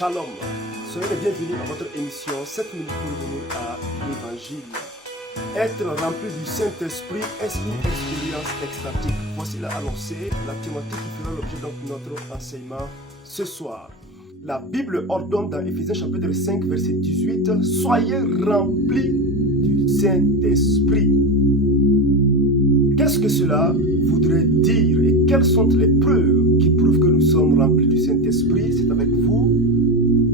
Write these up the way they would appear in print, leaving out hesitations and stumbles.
Shalom, soyez les bienvenus à votre émission 7 minutes pour donner à l'évangile. Être rempli du Saint-Esprit est une expérience extatique. Voici la annoncée, la thématique qui fera l'objet de notre enseignement ce soir. La Bible ordonne dans Éphésiens chapitre 5 verset 18 « Soyez remplis du Saint-Esprit ». Qu'est-ce que cela voudrait dire et quelles sont les preuves qui prouvent que nous sommes remplis du Saint-Esprit? C'est avec vous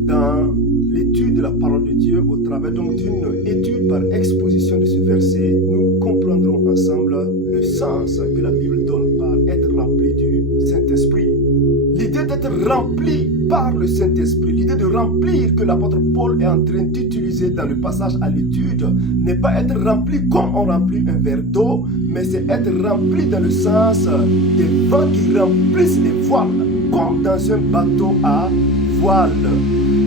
dans l'étude de la parole de Dieu au travers donc d'une étude par exposition de ce verset. Nous comprendrons ensemble le sens que la Bible donne par être rempli du Saint-Esprit. L'idée d'être rempli par le Saint-Esprit, l'idée de remplir que l'apôtre Paul est en train d'utiliser dans le passage à l'étude n'est pas être rempli comme on remplit un verre d'eau, mais c'est être rempli dans le sens des vents qui remplissent les voiles, comme dans un bateau à voile.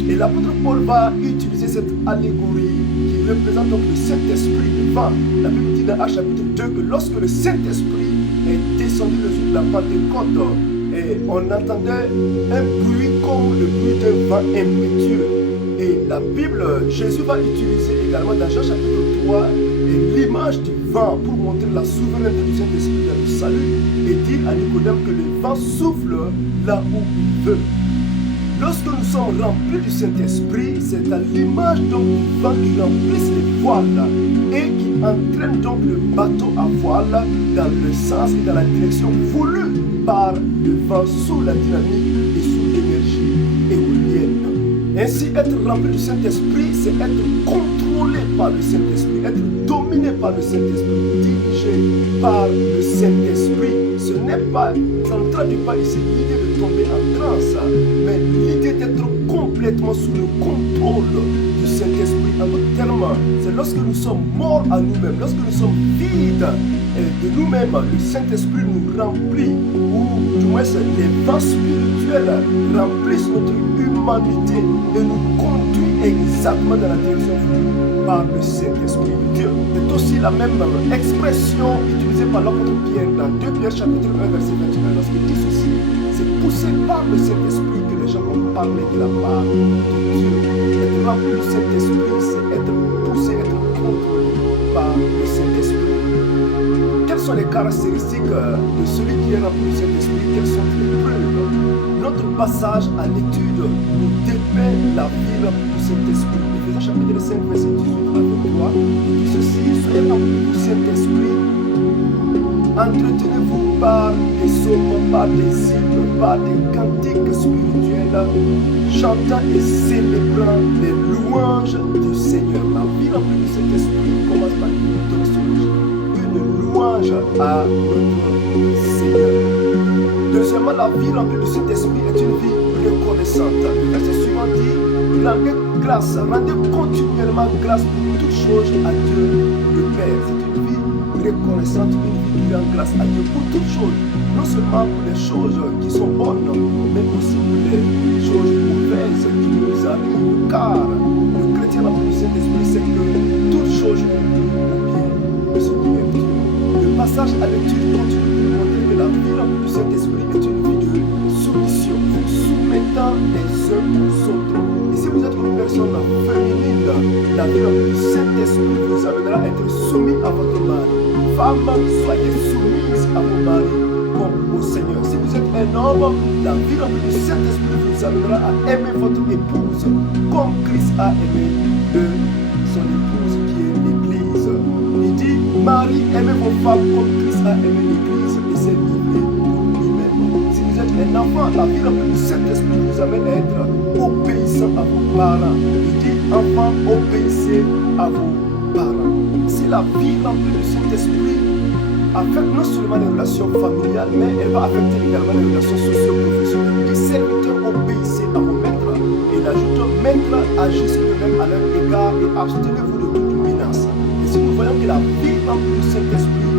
Et l'apôtre Paul va utiliser cette allégorie qui représente donc le Saint-Esprit, le vent. La Bible dit dans Actes chapitre 2 que lorsque le Saint-Esprit est descendu le jour de la Pentecôte, et on entendait un bruit comme le bruit d'un vent impétueux. Et la Bible, Jésus va utiliser également dans Jean chapitre 3 l'image du vent pour montrer la souveraineté du Saint-Esprit dans le salut et dire à Nicodème que le vent souffle là où il veut. Lorsque nous sommes remplis du Saint-Esprit, c'est à l'image donc du vent qui remplisse les voiles et qui entraîne donc le bateau à voile dans le sens et dans la direction voulue par le vent sous la dynamique et sous l'énergie éolienne. Ainsi, être rempli du Saint-Esprit, c'est être contrôlé par le Saint-Esprit, être dominé par le Saint-Esprit, dirigé par le Saint-Esprit. Ce n'est pas, ça ne traduit pas ici l'idée de tomber en transe, mais l'idée d'être complètement sous le contrôle du Saint-Esprit. En d'autres termes, c'est lorsque nous sommes morts à nous-mêmes, lorsque nous sommes vides de nous-mêmes, le Saint-Esprit nous remplit, ou du moins les vents spirituels remplissent notre humanité et nous conduit exactement dans la direction voulue par le Saint-Esprit de Dieu. C'est aussi la même expression utilisée par l'apôtre Pierre dans 2 Pierre chapitre 1 verset 21 lorsqu'il dit ceci: c'est poussé par le Saint-Esprit que les gens ont parlé de la part de Dieu. Être rempli du Saint-Esprit, c'est être poussé, être contrôlé par le Saint-Esprit. Quelles sont les caractéristiques de celui qui est rempli du Saint-Esprit? Quelles sont les preuves? Notre passage à l'étude nous dépeint la vie remplie du Saint-Esprit. Éphésiens chapitre 5 verset 18 à 23 dit ceci: soyez remplis du Saint-Esprit, entretenez-vous par des psaumes, par des hymnes, par des cantiques spirituels, chantant et célébrant les louanges du Seigneur. La vie remplie du Saint-Esprit commence par une doxologie, une louange à notre Seigneur. Deuxièmement, la vie remplie du Saint-Esprit est une vie reconnaissante. Le verset suivant dit: rendez grâce, rendez continuellement grâce pour toutes choses à Dieu le Père. C'est une vie reconnaissante, une vie qui rend grâce à Dieu pour toutes choses, non seulement pour les choses qui sont bonnes, mais aussi pour les choses mauvaises qui nous arrivent. Car le chrétien rempli du Saint-Esprit sait que toutes choses pour bien de ce qui est Dieu. Le passage à l'étude continue de montrer que la vie remplie du Saint-Esprit est une vie de soumission, vous soumettant les uns aux autres. Et si vous êtes une personne féminine, la vie remplie du Saint-Esprit vous amènera à être soumis à votre mari. Femmes, soyez soumises à vos maris comme au Seigneur. Si vous êtes un homme, la vie remplie du Saint-Esprit vous amènera à aimer votre épouse comme Christ a aimé son épouse qui est l'Église. Il dit: Marie, aimez vos femmes comme Christ a aimé l'Église et s'est livré pour lui-même. Si vous êtes un enfant, la vie remplie du Saint-Esprit vous amène à être obéissant à vos parents. Il dit: enfants, obéissez à vos parents. Si la vie remplie du Saint-Esprit affecte non seulement les relations familiales, mais elle va affecter également les relations socio-professionnelles. Il dit: serviteurs, obéissez à vos maîtres. Et il ajoute: maîtres, agissez eux-mêmes à leur égard et abstenez-vous de toute menace. Et si nous voyons que la vie remplie du Saint-Esprit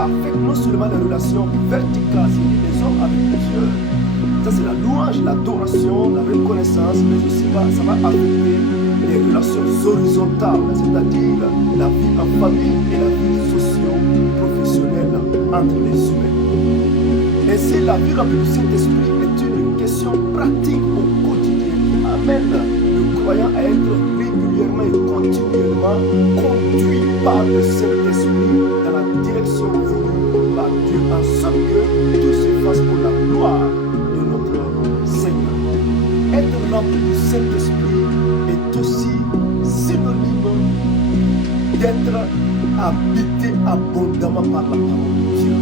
affecte non seulement les relations verticales, c'est-à-dire les hommes avec Dieu, ça c'est la louange, l'adoration, la reconnaissance, mais aussi ça va affecter les relations horizontales, c'est-à-dire la vie en famille et la vie socio-professionnelle entre les humains. Ainsi, la vie remplie du Saint-Esprit est une question pratique au quotidien qui a amène le croyant à être régulièrement et continuellement conduit par le Saint-Esprit dans la direction voulue par Dieu, en sorte que tout se fasse pour la gloire de notre Seigneur. Être rempli du Saint-Esprit est aussi synonyme d'être habité abondamment par la parole de Dieu.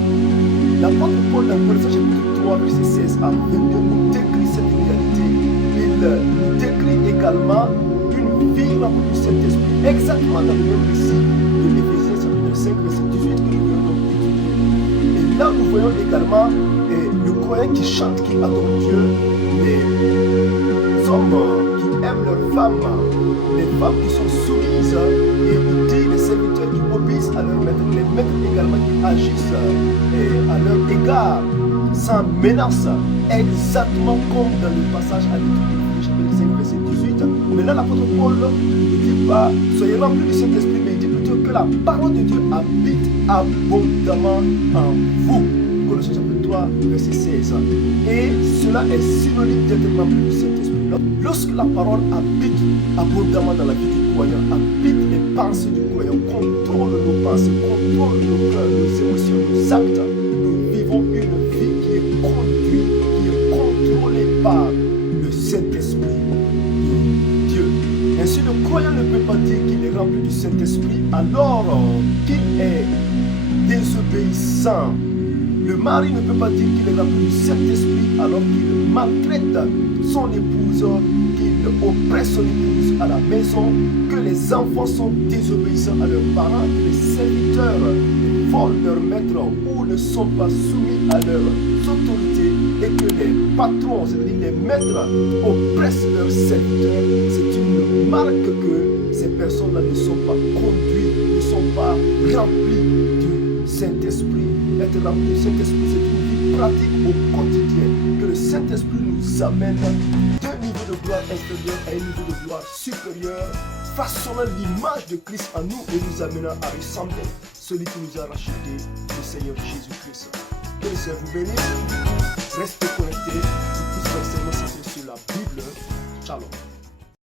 L'apôtre Paul, dans Colossiens chapitre 3, verset 16 à 22, nous décrit cette réalité. Il nous décrit également une vie remplie du Saint-Esprit, exactement dans le même récit de l'Éphésiens chapitre 5, verset 18 que nous venons donc d'étudier. Et là, nous voyons également le croyant qui chante, qui adore Dieu, les hommes qui aiment leurs femmes, les femmes qui sont soumises, et il dit les serviteurs qui obéissent à leur maître, les maîtres également qui agissent à leur égard, sans menace, exactement comme dans le passage à l'Éphésiens chapitre 5, verset 18. Mais là, l'apôtre Paul ne dit pas soyez remplis du Saint-Esprit, mais il dit plutôt que la parole de Dieu habite abondamment en vous. Colossiens chapitre 3, verset 16. Et cela est synonyme d'être rempli du Saint-Esprit. Lorsque la parole habite abondamment dans la vie du croyant, habite les pensées du croyant, contrôle nos pensées, contrôle nos cœurs, nos émotions, nos actes, nous vivons une vie qui est conduite, qui est contrôlée par le Saint-Esprit de Dieu. Ainsi, le croyant ne peut pas dire qu'il est rempli du Saint-Esprit alors qu'il est désobéissant. Le mari ne peut pas dire qu'il est rempli du Saint-Esprit alors qu'il maltraite son épouse, qu'il oppresse son épouse à la maison, que les enfants sont désobéissants à leurs parents, que les serviteurs volent leur maître ou ne sont pas soumis à leurs autorités et que les patrons, c'est-à-dire les maîtres, oppressent leurs serviteurs. C'est une marque que ces personnes-là ne sont pas conduites, ne sont pas remplies du Saint-Esprit. Être rempli du Saint-Esprit, c'est une vie pratique au quotidien. Que le Saint-Esprit nous amène d'un niveau de gloire inférieur à un niveau de gloire supérieur, façonnant l'image de Christ en nous et nous amenant à ressembler celui qui nous a racheté, le Seigneur Jésus-Christ. Que le Seigneur vous bénisse. Restez connectés. Plus personnellement, c'est sur la Bible. Shalom.